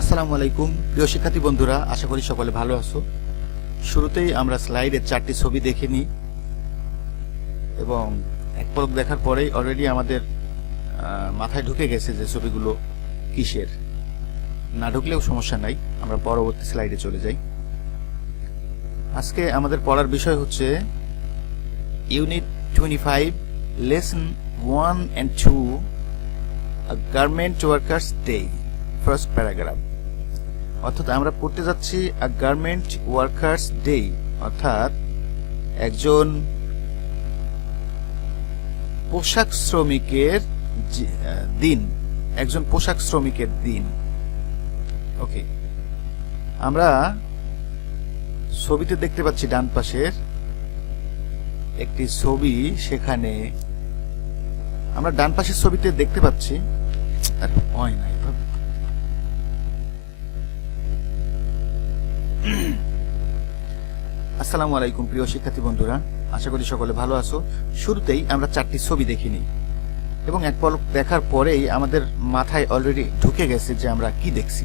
আসসালামু আলাইকুম প্রিয় শিক্ষার্থী বন্ধুরা, আশা করি সকলে ভালো আছো। শুরুতেই আমরা স্লাইডের 4টি ছবি দেখে নিই এবং এক পলক দেখার পরেই অলরেডি আমাদের মাথায় ঢুকে গেছে যে ছবিগুলো কিসের। না ঢুকলেও সমস্যা নাই, আমরা পরবর্তী স্লাইডে চলে যাই। আজকে আমাদের পড়ার বিষয় হচ্ছে unit 25 lesson 1 and 2 garment workers day, first paragraph. অর্থাৎ আমরা পড়তে যাচ্ছি গার্মেন্ট ওয়ার্কার্স ডে, অর্থাৎ একজন পোশাক শ্রমিকের দিন, একজন পোশাক শ্রমিকের দিন। ওকে, আমরা ছবিতে দেখতে পাচ্ছি ডান পাশের একটি ছবি, সেখানে আমরা ডান পাশের ছবিতে দেখতে পাচ্ছি আসসালামু আলাইকুম প্রিয় শিক্ষার্থী বন্ধুরা, আশা করি সকলে ভালো আছো। শুরুতেই আমরা 4টি ছবি দেখিনি এবং এক পলক দেখার পরেই আমাদের মাথায় অলরেডি ঢুকে গেছে যে আমরা কি দেখছি।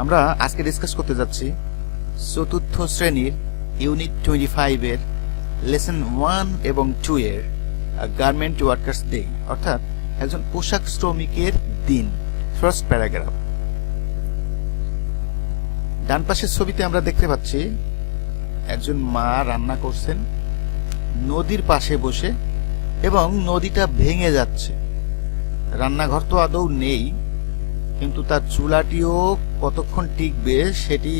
আমরা আজকে ডিসকাস করতে যাচ্ছি চতুর্থ শ্রেণীর ইউনিট 25 এর লেসন 1 এবং 2 এর গার্মেন্ট ওয়ার্কার্স ডে, অর্থাৎ একজন পোশাক শ্রমিকের দিন, ফার্স্ট প্যারাগ্রাফ। ডান পাশের ছবিতে আমরা দেখতে পাচ্ছি একজন মা রান্না করছেন নদীর পাশে বসে এবং নদীটা ভেঙে যাচ্ছে। রান্নাঘর তো আদৌ নেই, কিন্তু তার চুলাটিও কতক্ষণ টিকবে সেটি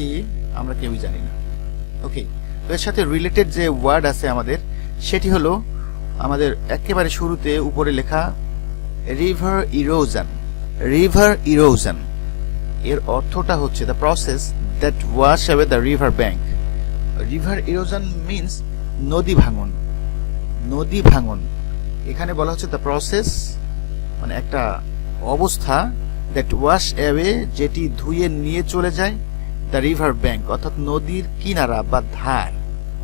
আমরা কেউই জানি না। ওকে, এর সাথে রিলেটেড যে ওয়ার্ড আছে আমাদের, সেটি হলো আমাদের একেবারে শুরুতে উপরে লেখা রিভার ইরোশন। রিভার ইরোশন এর অর্থটা হচ্ছে the process that wash away the river bank. River erosion means নদী ভাঙন। নদী ভাঙন এখানে বলা হচ্ছে দ্য প্রসেস, মানে একটা অবস্থা, দ্যাট ওয়াশ অ্যাওয়ে যেটি ধুয়ে নিয়ে চলে যায় দ্য রিভার ব্যাংক, অর্থাৎ নদীর কিনারা বা ধার।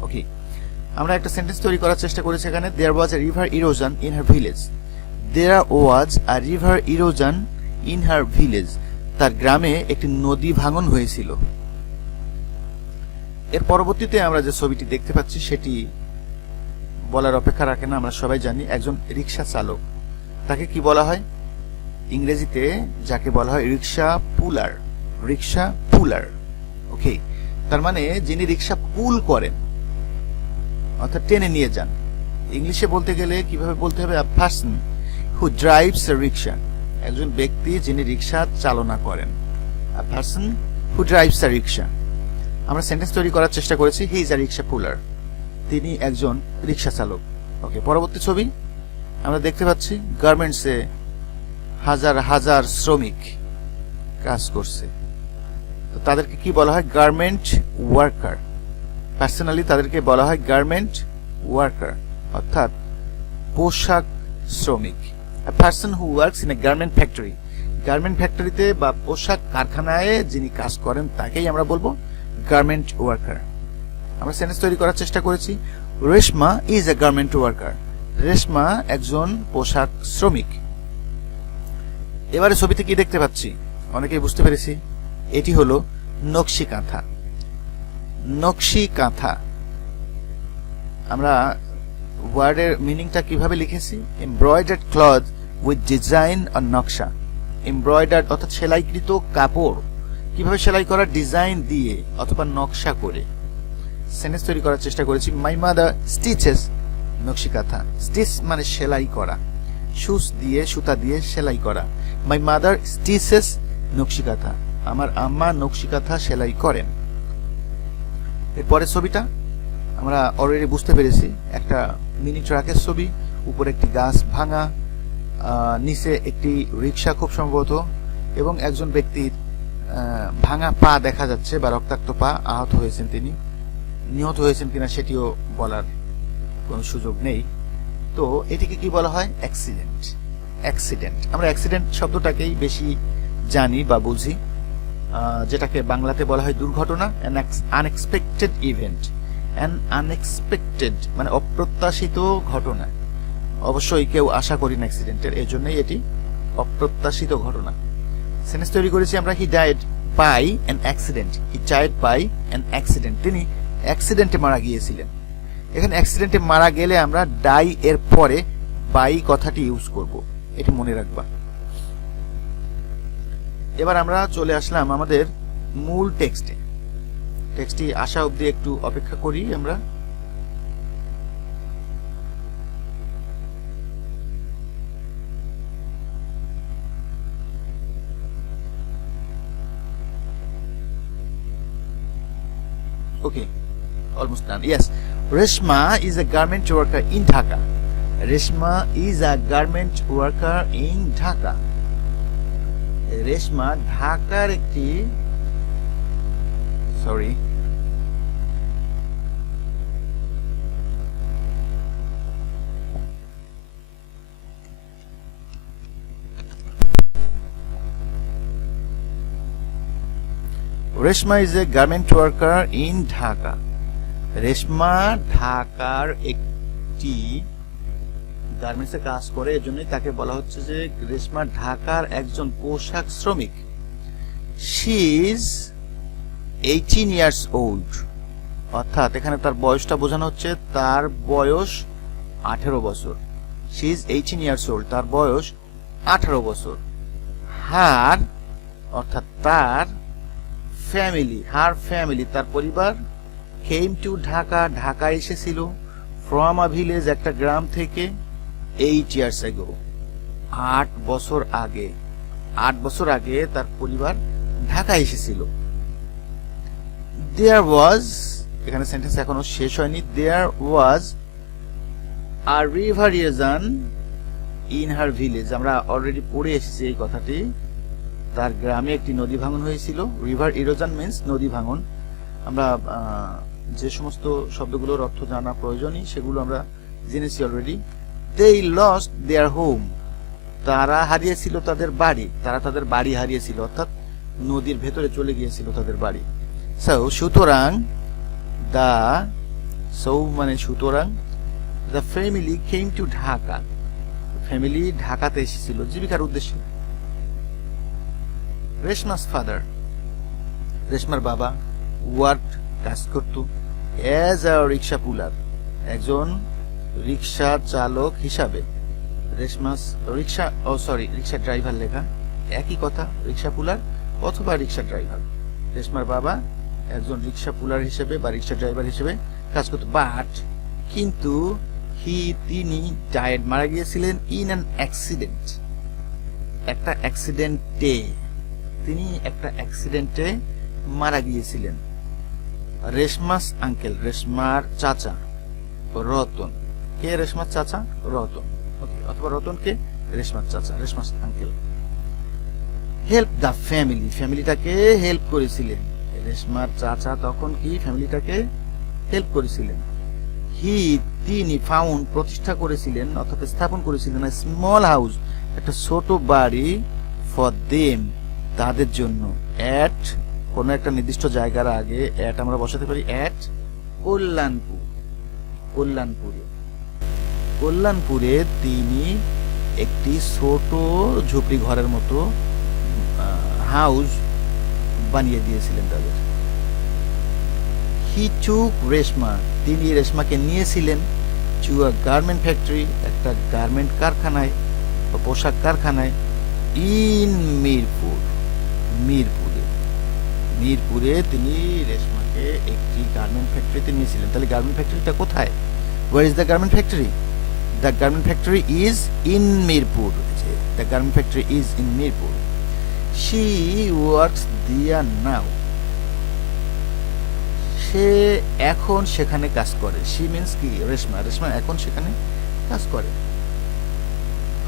ওকে, আমরা একটা সেন্টেন্স তৈরি করার চেষ্টা করেছি এখানে। There was a river erosion in her village. There was a river erosion in her village, তার গ্রামে একটি নদী ভাঙন হয়েছিল। এর পরবর্তীতে আমরা যে ছবিটি দেখতে পাচ্ছি সেটি বলার অপেক্ষা রাখে না, আমরা সবাই জানি একজন রিক্সা চালক। তাকে কি বলা হয় ইংরেজিতে? যাকে বলা হয় রিক্সা পুলার। রিক্সা পুলার। ওকে, তার মানে যিনি রিক্সা পুল করেন, অর্থাৎ টেনে নিয়ে যান। ইংলিশে বলতে গেলে কিভাবে বলতে হবে? আ পারসন হু ড্রাইভস আ রিক্সা, একজন ব্যক্তি যিনি রিক্সা চালনা করেন। আ পারসন হু ড্রাইভস আ রিক্সা। আমরা সেন্টেন্স তৈরি করার চেষ্টা করেছি হি ইজ আ রিক্সা পুলার, তিনি একজন রিক্সা চালক। ওকে, পরবর্তী ছবি আমরা দেখতে পাচ্ছি গার্মেন্টসে হাজার হাজার শ্রমিক কাজ করছে। তো তাদেরকে কি বলা হয়? Garment worker. পার্সোনালি তাদেরকে বলা হয় গার্মেন্ট ওয়ার্কার, অর্থাৎ পোশাক শ্রমিক। A person who works in a garment factory, garment ফ্যাক্টরিতে বা পোশাক কারখানায় যিনি কাজ করেন তাকেই আমরা বলবো গার্মেন্ট ওয়ার্কার। আমরা সেন্টেন্স তৈরি করার চেষ্টা করেছি Reshma is a garment worker. Reshma একজন পোশাক শ্রমিক। এবারে ছবিতে কি দেখতে পাচ্ছি? অনেকেই বুঝতে পেরেছি, এটি হলো নকশি কাঁথা। নকশি কাঁথা আমরা ওয়ার্ডের মিনিংটা কিভাবে লিখেছি? এমব্রয়ডার্ড ক্লথ উইথ ডিজাইন আর নকশা। এমব্রয়ডার্ড অর্থাৎ সেলাইকৃত কাপড়, কিভাবে সেলাই করা? ডিজাইন দিয়ে অথবা নকশা করে। সেন্টেন্স তৈরি করার চেষ্টা করেছি মাই মাদার স্টিচেস নকশি কাঁথা। স্টিচ মানে সেলাই করা, সুচ দিয়ে সুতা দিয়ে সেলাই করা। মাই মাদার স্টিচেস নকশি কাঁথা, আমার আম্মা নকশি কাঁথা সেলাই করেন। এরপরে ছবিটা আমরা অলরেডি বুঝতে পেরেছি একটা মিনি ট্রাকের ছবি, উপরে একটি গাছ ভাঙা, নিচে একটি রিক্সা খুব সম্ভবত, এবং একজন ব্যক্তির ভাঙা পা দেখা যাচ্ছে বা রক্তাক্ত পা, আহত হয়েছেন তিনি। নিহত হয়েছেন কিনা সেটিও বলার কোনো সুযোগ নেই। তো এটিকে কি বলা হয়? অ্যাক্সিডেন্ট। অ্যাক্সিডেন্ট, আমরা অ্যাক্সিডেন্ট শব্দটাকেই বেশি জানি বা বুঝি, যেটাকে বাংলাতে বলা হয় দুর্ঘটনা, an unexpected event. An unexpected মানে অপ্রত্যাশিত ঘটনা। অবশ্যই কেউ আশা করি না অ্যাক্সিডেন্টের, এজন্যই এটি অপ্রত্যাশিত ঘটনা। সেন্টেন্স তৈরি করেছি আমরা he died by an accident. He died by an accident, তিনি অ্যাক্সিডেন্টে মারা গিয়েছিলেন। এখানে অ্যাক্সিডেন্টে মারা গেলে আমরা ডাই এর পরে বাই কথাটি ইউজ করব, এটি মনে রাখবা। এবার আমরা চলে আসলাম আমাদের মূল টেক্সটে। টেক্সটটি আসা অবধি একটু অপেক্ষা করি আমরা। Okay, almost done. Yes, Reshma is a garment worker in Dhaka. Reshma is a garment worker in Dhaka. Reshma ঢাকার একটি Reshma is a garment worker in Dhaka. Reshma ঢাকার একটি গার্মেন্টসে কাজ করে, এজন্যই তাকে বলা হচ্ছে যে রেশমা ঢাকার একজন পোশাক শ্রমিক। শি ইজ 18 ইয়ার্স ওল্ড, অর্থাৎ এখানে তার বয়সটা বোঝানো হচ্ছে তার বয়স 18 বছর। শি ইজ 18 ইয়ার্স ওল্ড, তার বয়স 18 বছর। হার অর্থাৎ তার ফ্যামিলি তার পরিবার কেম টু ঢাকা, ঢাকায় এসেছিল, ফ্রম আ ভিলেজ একটা গ্রাম থেকে, 8 years ago 8 বছর আগে। 8 বছর আগে তার পরিবার ঢাকায় এসেছিল। দেয়ার ওয়াজ, এখানে সেন্টেন্স এখনো শেষ হয়নি, there was a river erosion in her village. আমরা অলরেডি পড়ে এসেছি এই কথাটি। তার গ্রামে একটি নদী ভাঙন হয়েছিল। রিভার ইরোশন মিন্স নদী ভাঙন। আমরা যে সমস্ত শব্দগুলোর অর্থ জানা প্রয়োজনই সেগুলো আমরা জেনেছি already. They lost their home, তারা হারিয়েছিল তাদের বাড়ি, তারা তাদের বাড়ি হারিয়েছিল, অর্থাৎ নদীর ভেতরে চলে গিয়েছিল তাদের বাড়ি। সুতরাং সুতরাং the family came to Dhaka, family ঢাকাতে এসেছিল জীবিকার উদ্দেশ্যে। রেশমা's father, রেশমার বাবা ওয়ার্কড, কাজ করত, as a রিক্সা পুলার, একজন রিক্সা চালক হিসাবে। রেশমাস রিক্সা ড্রাইভার লেখা একই কথা, রিক্সা পুলার অথবা রিক্সা ড্রাইভার। রেশমার বাবা একজন রিক্সা পুলার হিসেবে বা রিক্সা ড্রাইভার হিসেবে কাজ করত। বাট কিন্তু তিনি ডায়েড, মারা গিয়েছিলেন, ইন অ্যান অ্যাক্সিডেন্ট, একটা অ্যাক্সিডেন্টে, তিনি একটা অ্যাক্সিডেন্টে মারা গিয়েছিলেন। রেশমাস আঙ্কেল, রেশমার চাচা রতন, কে রেশমার চাচা? রতন, অথবা রতন কে? রেশমার চাচা, রেশমার আঙ্কেল। হেল্প দ্য ফ্যামিলি, ফ্যামিলিটাকে হেল্প করেছিলেন। রেশমার চাচা তখন কি ফ্যামিলিটাকে হেল্প করেছিলেন। তিনি ফাউন্ড, প্রতিষ্ঠা করেছিলেন অর্থাৎ স্থাপন করেছিলেন, স্মল হাউস, একটা ছোট বাড়ি, ফর দেম, তাদের জন্য, এট, কোন একটা নির্দিষ্ট জায়গার আগে এট আমরা বসাতে পারি, এট কল্যাণপুরে তিনি একটি ছোট ঝুপড়ি ঘরের মতো হাউস বানিয়ে দিয়েছিলেন তাদের। হি টুক রেশমা, তিনি রেশমাকে নিয়েছিলেন, টু আ গার্মেন্ট ফ্যাক্টরি, একটা গার্মেন্ট কারখানায় বা পোশাক কারখানায়, ইন মিরপুরে তিনি রেশমাকে একটি গার্মেন্ট ফ্যাক্টরিতে নিয়েছিলেন। তাহলে গার্মেন্ট ফ্যাক্টরিটা কোথায়? Where is the garment factory? The garment factory is in Mirpur. The garment factory is in Mirpur. She works there now. সে এখন সেখানে কাজ করে। She means কি? রেশমা এখন সেখানে কাজ করে।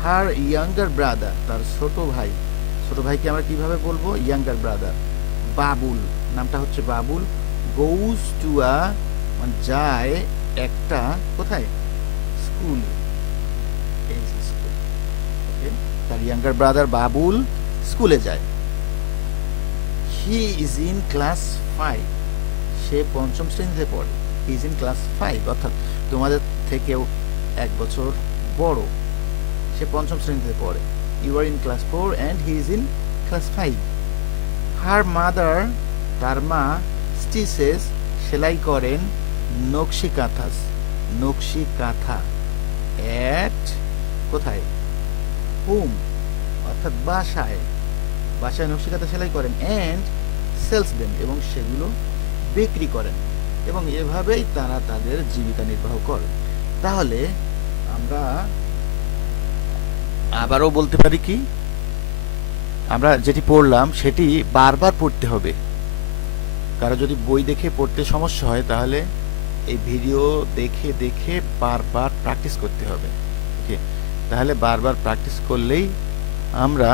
Her younger brother, তার ছোট ভাইকে আমরা কিভাবে বলবো? Younger brother, বাবুল, নামটা হচ্ছে বাবুল, goes to a, মানে যায় একটা কোথায়? স্কুল। তার ইয়াঙ্গার ব্রাদার বাবুল স্কুলে যায়। হি ইজ ইন ক্লাস 5, সে 5ম শ্রেণীতে পড়ে। হি ইজ ইন ক্লাস 5, অর্থাৎ তোমাদের থেকেও 1 বছর বড়। সে 5ম শ্রেণীতে পড়ে। You are in class 4 and he is in class 5। Her mother, তার মা, স্টিচেস, সেলাই করেন, নকশি কাঁথাস, নকশি কাঁথা, এট কোথায়, হোম অর্থাৎ বাসায়, বাসায় নকশি কাঁথা সেলাই করেন, অ্যান্ড সেলস দেন, এবং সেগুলো বিক্রি করেন, এবং এভাবেই তারা তাদের জীবিকা নির্বাহ করেন। তাহলে আমরা আবারও বলতে পারি কি, আমরা যেটি পড়লাম সেটি বারবার পড়তে হবে। কারো যদি বই দেখে পড়তে সমস্যা হয় তাহলে এই ভিডিও দেখে দেখে বারবার প্র্যাকটিস করতে হবে। ওকে, তাহলে বারবার প্র্যাকটিস করলেই আমরা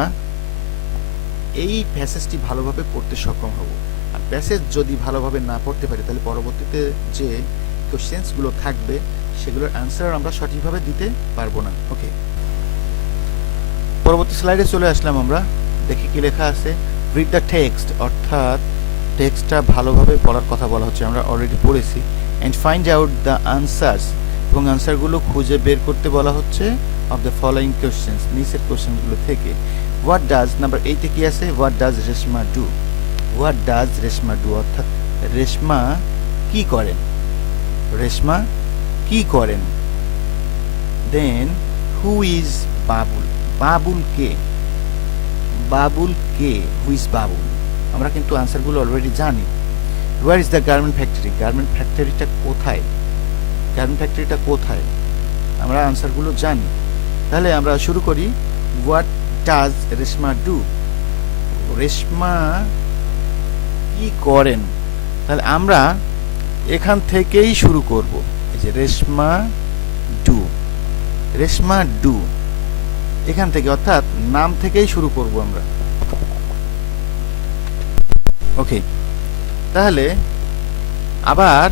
এই প্যাসেজটি ভালোভাবে পড়তে সক্ষম হব। আর প্যাসেজ যদি ভালোভাবে না পড়তে পারি তাহলে পরবর্তীতে যে কোশ্চেন্সগুলো থাকবে সেগুলোর অ্যান্সার আমরা সঠিকভাবে দিতে পারবো না। ওকে, পরবর্তী স্লাইডে চলে আসলাম। আমরা দেখি কি লেখা আছে। রিড দ্য টেক্সট, অর্থাৎ টেক্সটটা ভালোভাবে পড়ার কথা বলা হচ্ছে, আমরা অলরেডি পড়েছি। And find out the answers, এবং আনসারগুলো খুঁজে বের করতে বলা হচ্ছে অফ দ্য ফলোয়িং কোশ্চেন্স, নিচের কোশ্চেনগুলো থেকে। হোয়াট ডাজ, নাম্বার 8 কি আছে, what does Reshma do, what does Reshma do অর্থাৎ রেশমা কি করেন, রেশমা কি করেন। Then who is Babul, Babul কে, বাবুল কে, হু ইজ বাবুল, আমরা কিন্তু আনসারগুলো অলরেডি জানি। Where is the garment factory, garment ফ্যাক্টরিটা কোথায়, গার্মেন্ট ফ্যাক্টরিটা কোথায়, আমরা আনসারগুলো জানি। তাহলে আমরা শুরু করি। What does Reshma do, Reshma কি করেন। তাহলে আমরা এখান থেকেই শুরু করব, এই যে রেশমা ডু, রেশমা ডু, এখান থেকে অর্থাৎ নাম থেকেই শুরু করব আমরা। ওকে, তাহলে আবার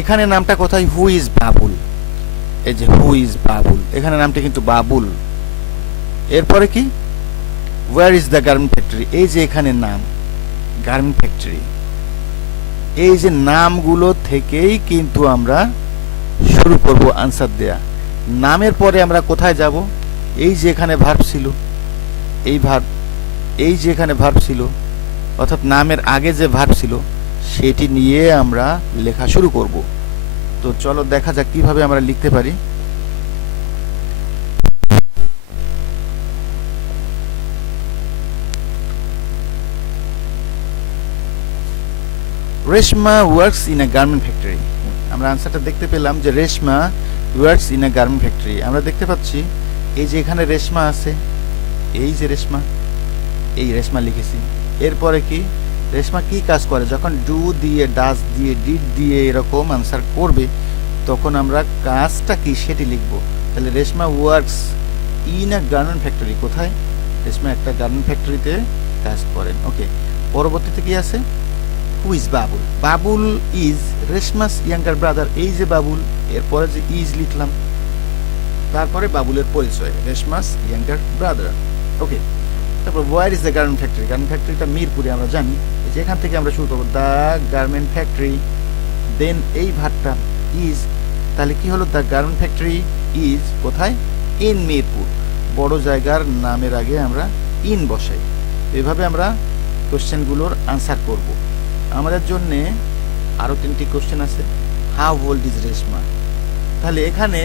এখানে নামটা কোথায়, হু ইজ বাবুল, এই যে হু ইজ বাবুল, এখানে নামটা কিন্তু বাবুল। এরপরে কি, where is the garment factory, এই যে এখানে নাম গার্মেন্ট ফ্যাক্টরি, এই যে নামগুলো থেকেই কিন্তু আমরা শুরু করব আনসার দেয়া। নামের পরে আমরা কোথায় যাব, এই যে এখানে ভার্ব ছিল, এই ভার্ব, এই যে এখানে ভার্ব ছিল, অর্থাৎ নামের আগে যে ভার্ব ছিল সেটি নিয়ে আমরা লেখা শুরু করব। তো চলো দেখা যাক কিভাবে আমরা লিখতে পারি। Reshma works in a garment factory, আমরা আনসারটা দেখতে পেলাম যে Reshma works in a garment factory. আমরা দেখতে পাচ্ছি এই যে এখানে রেশমা আছে, এই যে রেশমা, এই রেশমা লিখেছি। এরপরে কি, রেশমা কি কাজ করে, যখন ডু দিয়ে, ডাজ দিয়ে, ডিড দিয়ে এরকম আনসার করবে তখন আমরা কাজটা কি সেটি লিখব। তাহলে Reshma works in a garment factory, কোথায়, রেশমা একটা গার্মেন্ট ফ্যাক্টরিতে কাজ করেন। ওকে, পরবর্তীতে কি আছে, হু is Babul, Babul is Reshma's younger brother, এই যে বাবুল, এরপরে যে ইজ লিখলাম, তারপরে বাবুলের পরিচয়, রেশমাস ইয়াঙ্গার ব্রাদার। ওকে, তারপর where is the garment factory, garment ফ্যাক্টরিটা মিরপুরে আমরা জানি, যেখান থেকে আমরা শুরু করবো দ্য গার্মেন্ট ফ্যাক্টরি, দেন এই ভাতটা ইজ, তাহলে কি হলো, দ্য গার্মেন্ট ফ্যাক্টরি ইজ কোথায়, ইন মিরপুর, বড় জায়গার নামের আগে আমরা ইন বসাই। এভাবে আমরা কোশ্চেনগুলোর আনসার করব। আমাদের জন্য আরও 3টি কোশ্চেন আছে। হাউ ওল্ড ইজ রেশমা, তাহলে এখানে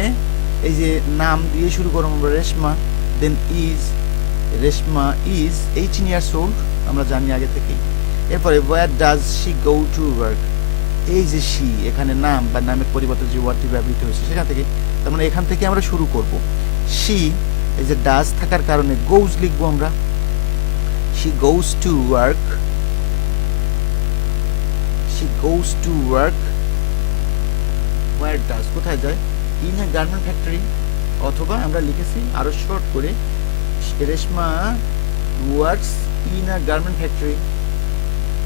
এই যে নাম দিয়ে শুরু করবো আমরা Reshma, then is, Reshma is 18 years old, আমরা জানি আগে থেকে। এরপরে where does she go to work, এই যে শি, এখানে নাম বা নামের পরিবর্তে যে ওয়ার্ডটি ব্যবহৃত হয়েছে সেখান থেকে, তার মানে এখান থেকে আমরা শুরু করব। শি, এই যে ডাজ থাকার কারণে গোজ লিখবো আমরা, she goes to work, she goes to work. Where does কোথায় যায়, ইন এ গার্মেন্ট ফ্যাক্টরি, অথবা আমরা লিখেছি আরো শর্ট করে Reshma works in a garment factory.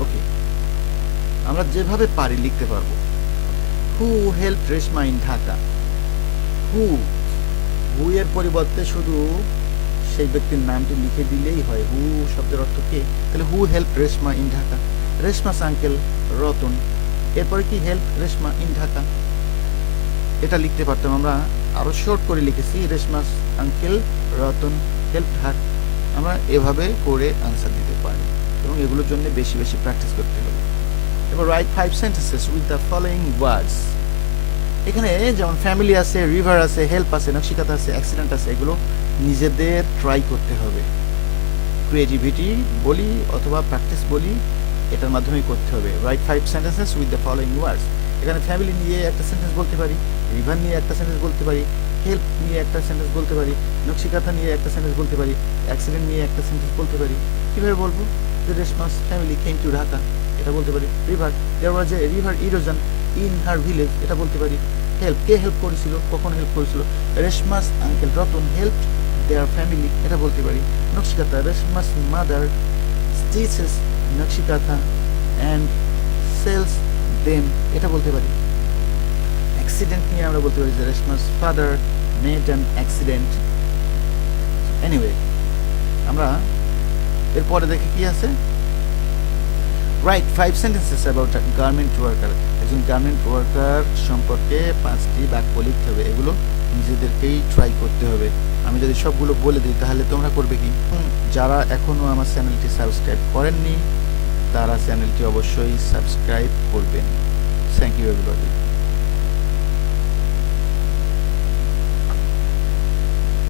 Okay, আমরা যেভাবে পারি লিখতে পারবো। Who help Reshma in Dhaka, who, who এর পরিবর্তে শুধু সেই ব্যক্তির নামটি লিখে দিলেই হয়। হু শব্দের অর্থ কে, তাহলে হু help Reshma in Dhaka, Reshma's uncle Ratan. এরপরে কি, হেল্প রেশমা ইন ঢাকা, এটা লিখতে পারতাম, আমরা আরো শর্ট করে লিখেছি রেশমাস আঙ্কেল রতন হেল্প হার আমরা এভাবে করে আনসার দিতে পারি এবং এগুলোর জন্য বেশি বেশি প্র্যাকটিস করতে হবে। এবার right 5 sentences with the following ওয়ার্ডস। এখানে যেমন ফ্যামিলি আছে, রিভার আছে, হেল্প আছে, নকশিকাথা আছে, অ্যাক্সিডেন্ট আছে, এগুলো নিজেদের ট্রাই করতে হবে। ক্রিয়েটিভিটি বলি অথবা প্র্যাকটিস বলি, এটার মাধ্যমেই করতে হবে। Right 5 sentences with the following ওয়ার্ডস। এখানে ফ্যামিলি নিয়ে একটা সেন্টেন্স বলতে পারি, রিভার নিয়ে একটা সেন্টেন্স বলতে পারি, হেল্প নিয়ে একটা সেন্টেন্স বলতে পারি, নকশিকাথা নিয়ে একটা সেন্টেন্স বলতে পারি, অ্যাক্সিডেন্ট নিয়ে একটা সেন্টেন্স বলতে পারি। কীভাবে বলবো? The Reshma's family came to Dhaka, এটা বলতে পারি। River, there was a river erosion in her village, এটা বলতে পারি। হেল্প, কে হেল্প করেছিল, কখন হেল্প করেছিল? রেশমাস আঙ্কেল রতন হেল্প দেয়ার ফ্যামিলি, এটা বলতে পারি। Nakshi kantha, Reshma's mother stitches nakshi kantha and sales them, এটা বলতে পারি। অ্যাক্সিডেন্ট নিয়ে আমরা বলতে পারি যে Reshma's father made an accident. Anyway, আমরা এরপরে দেখি কি আছে। Right 5 sentences about garment worker. একজন গার্মেন্ট ওয়ার্কার সম্পর্কে 5টি বাক্য লিখতে হবে। এগুলো নিজেদেরকেই ট্রাই করতে হবে। আমি যদি সবগুলো বলে দিই তাহলে তোমরা করবে কি? যারা এখনও আমার চ্যানেলটি সাবস্ক্রাইব করেননি তারা চ্যানেলটি অবশ্যই সাবস্ক্রাইব করবেন। Thank you everybody.